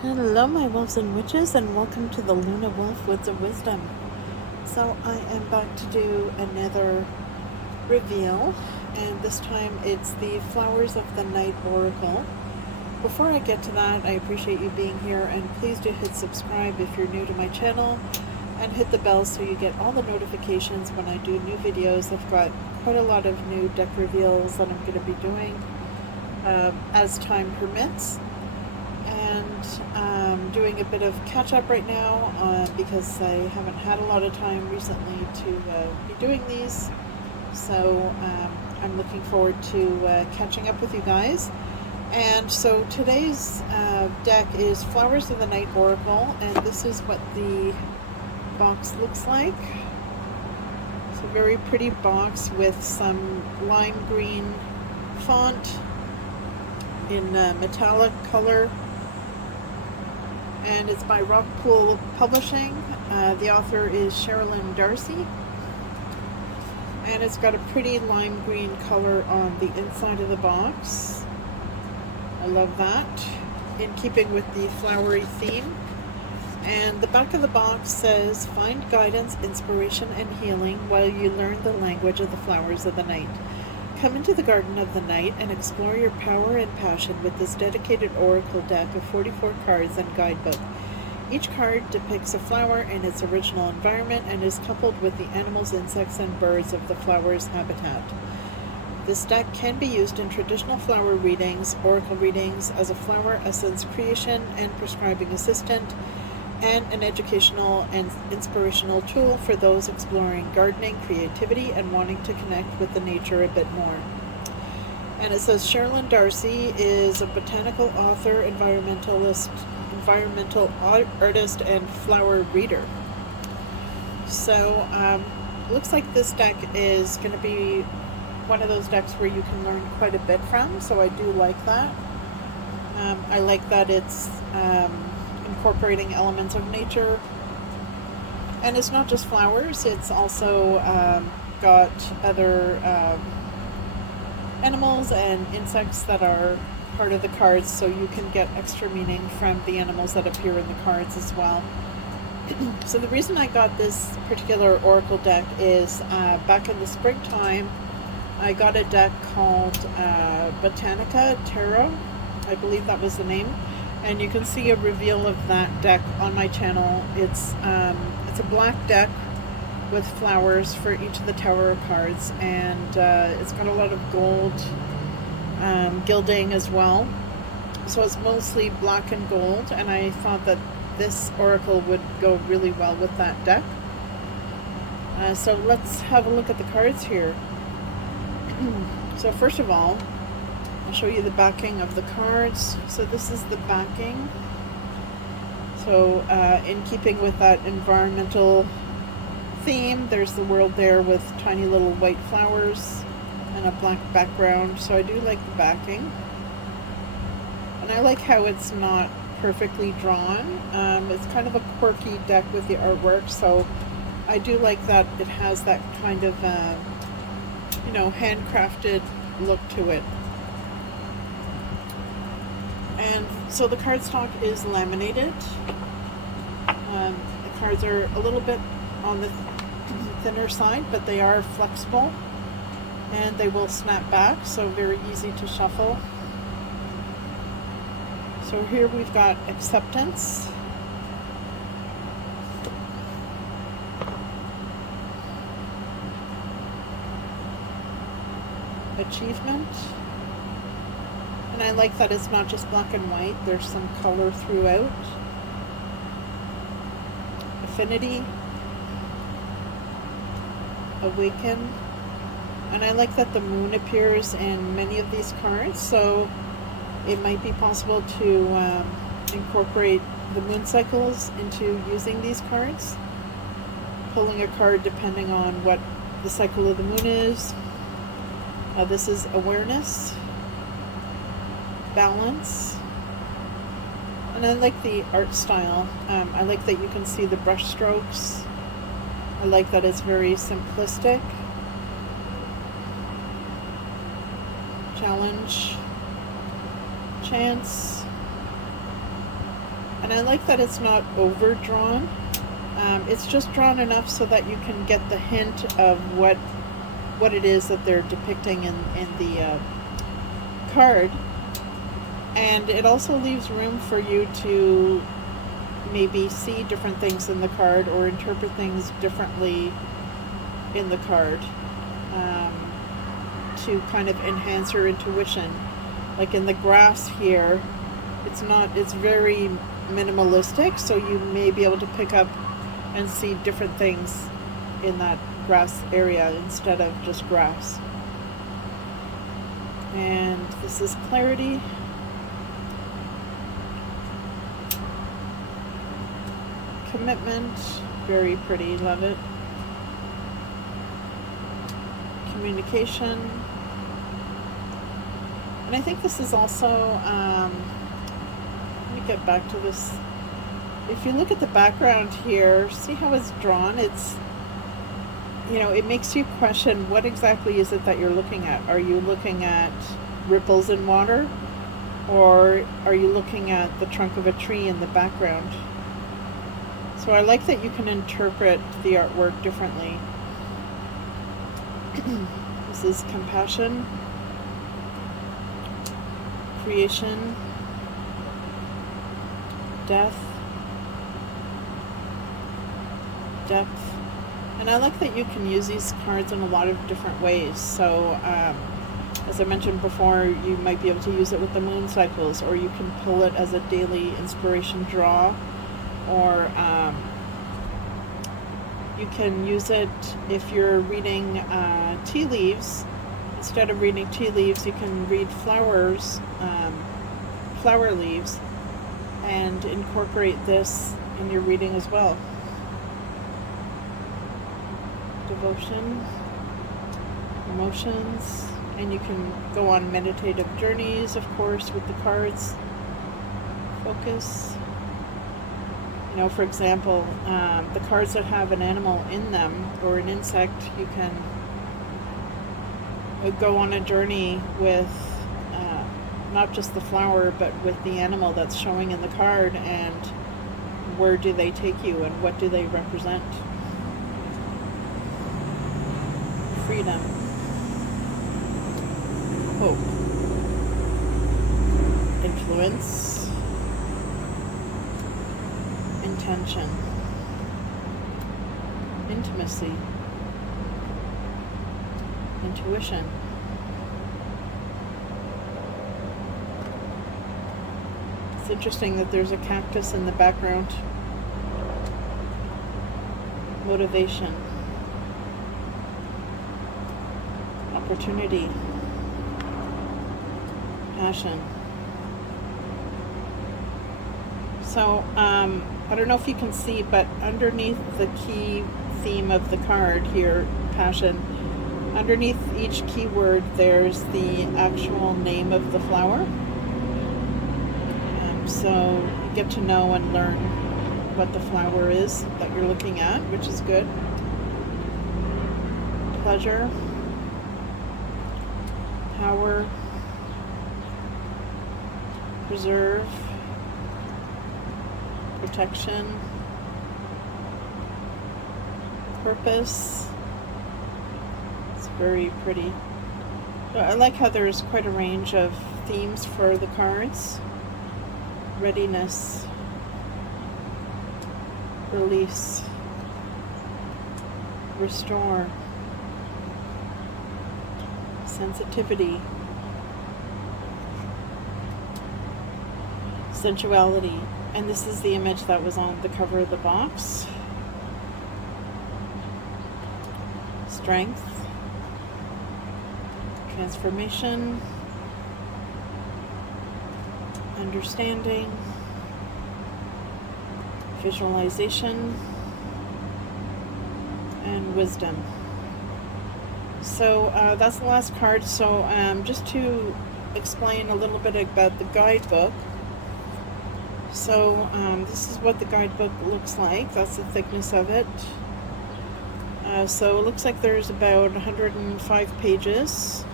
Hello, my wolves and witches, and welcome to the Luna Wolf Woods of Wisdom. So, I am back to do another reveal, and this time it's the Flowers of the Night Oracle. Before I get to that, I appreciate you being here, and please do hit subscribe if you're new to my channel, and hit the bell so you get all the notifications when I do new videos. I've got quite a lot of new deck reveals that I'm going to be doing as time permits. And doing a bit of catch up right now because I haven't had a lot of time recently to be doing these. So I'm looking forward to catching up with you guys. And so today's deck is Flowers of the Night Oracle, and this is what the box looks like. It's a very pretty box with some lime green font in metallic color. And it's by Rockpool Publishing. The author is Sherilyn Darcy. And it's got a pretty lime green color on the inside of the box. I love that, in keeping with the flowery theme. And the back of the box says, "Find guidance, inspiration, and healing while you learn the language of the flowers of the night. Come into the Garden of the Night and explore your power and passion with this dedicated oracle deck of 44 cards and guidebook. Each card depicts a flower in its original environment and is coupled with the animals, insects, and birds of the flower's habitat. This deck can be used in traditional flower readings, oracle readings, as a flower essence creation and prescribing assistant, and an educational and inspirational tool for those exploring gardening, creativity, and wanting to connect with the nature a bit more." And it says Sherilyn Darcy is a botanical author, environmental artist, and flower reader. So looks like this deck is going to be one of those decks where you can learn quite a bit from, so I do like that. I like that it's incorporating elements of nature, and it's not just flowers, it's also got other animals and insects that are part of the cards, so you can get extra meaning from the animals that appear in the cards as well. So the reason I got this particular oracle deck is back in the springtime I got a deck called Botanica Tarot, I believe that was the name, and you can see a reveal of that deck on my channel. It's a black deck with flowers for each of the tarot cards, and it's got a lot of gold gilding as well. So it's mostly black and gold, and I thought that this oracle would go really well with that deck. So let's have a look at the cards here. So first of all, I'll show you the backing of the cards. So this is the backing. So in keeping with that environmental theme, there's the world there with tiny little white flowers and a black background. So I do like the backing. And I like how it's not perfectly drawn. It's kind of a quirky deck with the artwork, so I do like that it has that kind of handcrafted look to it. And so the cardstock is laminated. The cards are a little bit on the thinner side, but they are flexible and they will snap back, so very easy to shuffle. So here we've got acceptance, achievement, and I like that it's not just black and white, there's some color throughout. Affinity, awaken, and I like that the moon appears in many of these cards, so it might be possible to incorporate the moon cycles into using these cards, pulling a card depending on what the cycle of the moon is. This is awareness, balance, and I like the art style. I like that you can see the brush strokes. I like that it's very simplistic. Challenge, chance, And I like that it's not overdrawn. It's just drawn enough so that you can get the hint of what it is that they're depicting in the card. And it also leaves room for you to maybe see different things in the card or interpret things differently in the card, to kind of enhance your intuition. Like in the grass here, it's very minimalistic, so you may be able to pick up and see different things in that grass area instead of just grass. And this is clarity. Commitment, very pretty, love it. Communication. And I think this is also, let me get back to this. If you look at the background here, see how it's drawn? It's, it makes you question what exactly is it that you're looking at. Are you looking at ripples in water? Or are you looking at the trunk of a tree in the background? So I like that you can interpret the artwork differently. This is compassion, creation, death, depth. And I like that you can use these cards in a lot of different ways. So as I mentioned before, you might be able to use it with the moon cycles, or you can pull it as a daily inspiration draw, or you can use it if you're reading tea leaves. Instead of reading tea leaves, you can read flower leaves, and incorporate this in your reading as well. Devotion, emotions, and you can go on meditative journeys, of course, with the cards. Focus. For example, the cards that have an animal in them or an insect, you can go on a journey with not just the flower, but with the animal that's showing in the card, and where do they take you and what do they represent. Freedom, hope, influence, intention, intimacy, intuition, it's interesting that there's a cactus in the background. Motivation, opportunity, passion. So I don't know if you can see, but underneath the key theme of the card here, passion, underneath each keyword there's the actual name of the flower. So you get to know and learn what the flower is that you're looking at, which is good. Pleasure, power, preserve, protection, purpose. It's very pretty. So I like how there's quite a range of themes for the cards. Readiness, release, restore, sensitivity, sensuality. And this is the image that was on the cover of the box. Strength, transformation, understanding, visualization, and wisdom. So that's the last card. So just to explain a little bit about the guidebook. So this is what the guidebook looks like. That's the thickness of it. So it looks like there's about 105 pages.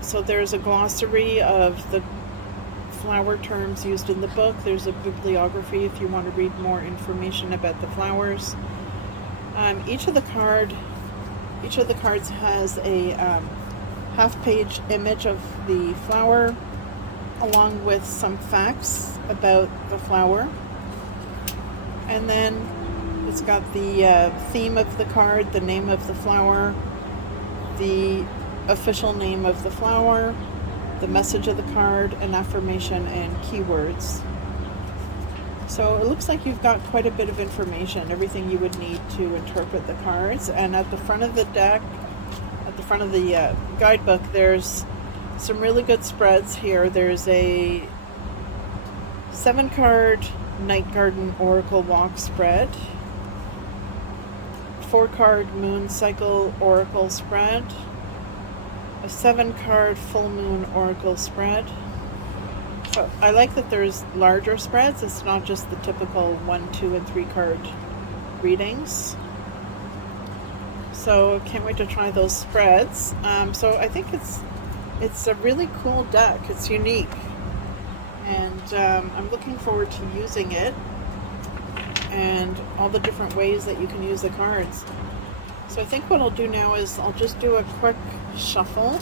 So there's a glossary of the flower terms used in the book. There's a bibliography if you want to read more information about the flowers. Each of the cards has a half-page image of the flower, along with some facts about the flower. And then it's got the theme of the card, the name of the flower, the official name of the flower, the message of the card, an affirmation, and keywords. So it looks like you've got quite a bit of information, everything you would need to interpret the cards. And at the front of the deck, at the front of the guidebook, there's some really good spreads here. There's a 7-card Night Garden Oracle Walk spread, 4-card Moon Cycle Oracle spread, a 7-card Full Moon Oracle spread. So I like that there's larger spreads. It's not just the typical 1, 2, and 3 card readings. So can't wait to try those spreads. So I think it's a really cool deck. It's unique, and I'm looking forward to using it and all the different ways that you can use the cards. So I think what I'll do now is I'll just do a quick shuffle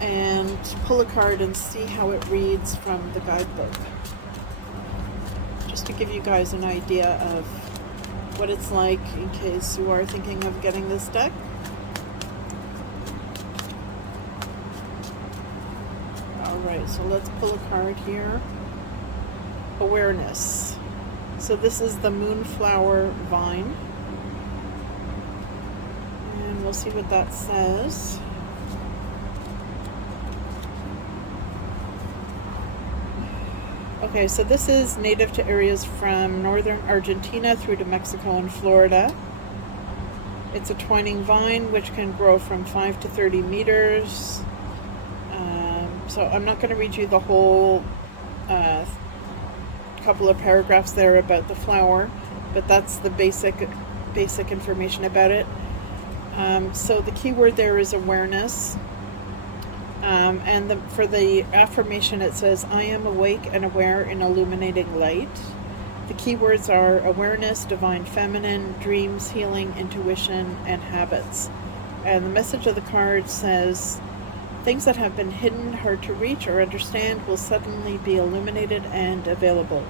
and pull a card and see how it reads from the guidebook, just to give you guys an idea of what it's like in case you are thinking of getting this deck. Alright, so let's pull a card here. Awareness. So this is the Moonflower Vine, and we'll see what that says. Okay, so this is native to areas from northern Argentina through to Mexico and Florida. It's a twining vine which can grow from 5 to 30 meters. So I'm not going to read you the whole couple of paragraphs there about the flower, but that's the basic information about it. So the key word there is awareness. And for the affirmation it says, I am awake and aware in illuminating light. The keywords are awareness, divine feminine, dreams, healing, intuition, and habits. And the message of the card says, things that have been hidden, hard to reach or understand will suddenly be illuminated and available.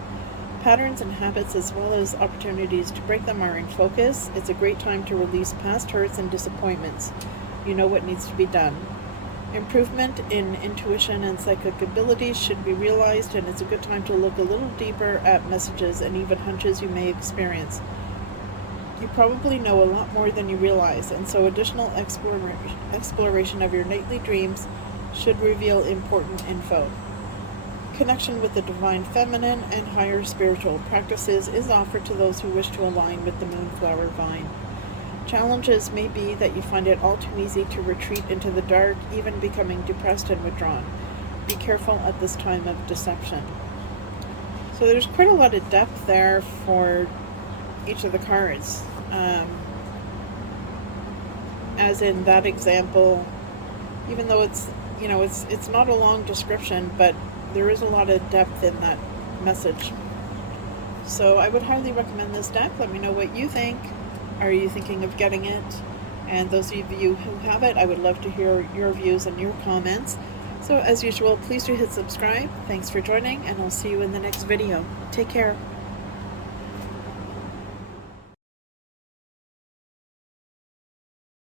Patterns and habits as well as opportunities to break them are in focus. It's a great time to release past hurts and disappointments. You know what needs to be done. Improvement in intuition and psychic abilities should be realized, and it's a good time to look a little deeper at messages and even hunches you may experience. You probably know a lot more than you realize, and so additional exploration of your nightly dreams should reveal important info. Connection with the divine feminine and higher spiritual practices is offered to those who wish to align with the Moonflower Vine. Challenges may be that you find it all too easy to retreat into the dark, even becoming depressed and withdrawn. Be careful at this time of deception. So there's quite a lot of depth there for each of the cards. As in that example, even though it's not a long description, but there is a lot of depth in that message. So I would highly recommend this deck. Let me know what you think. Are you thinking of getting it? And those of you who have it, I would love to hear your views and your comments. So as usual, please do hit subscribe. Thanks for joining, and I'll see you in the next video. Take care.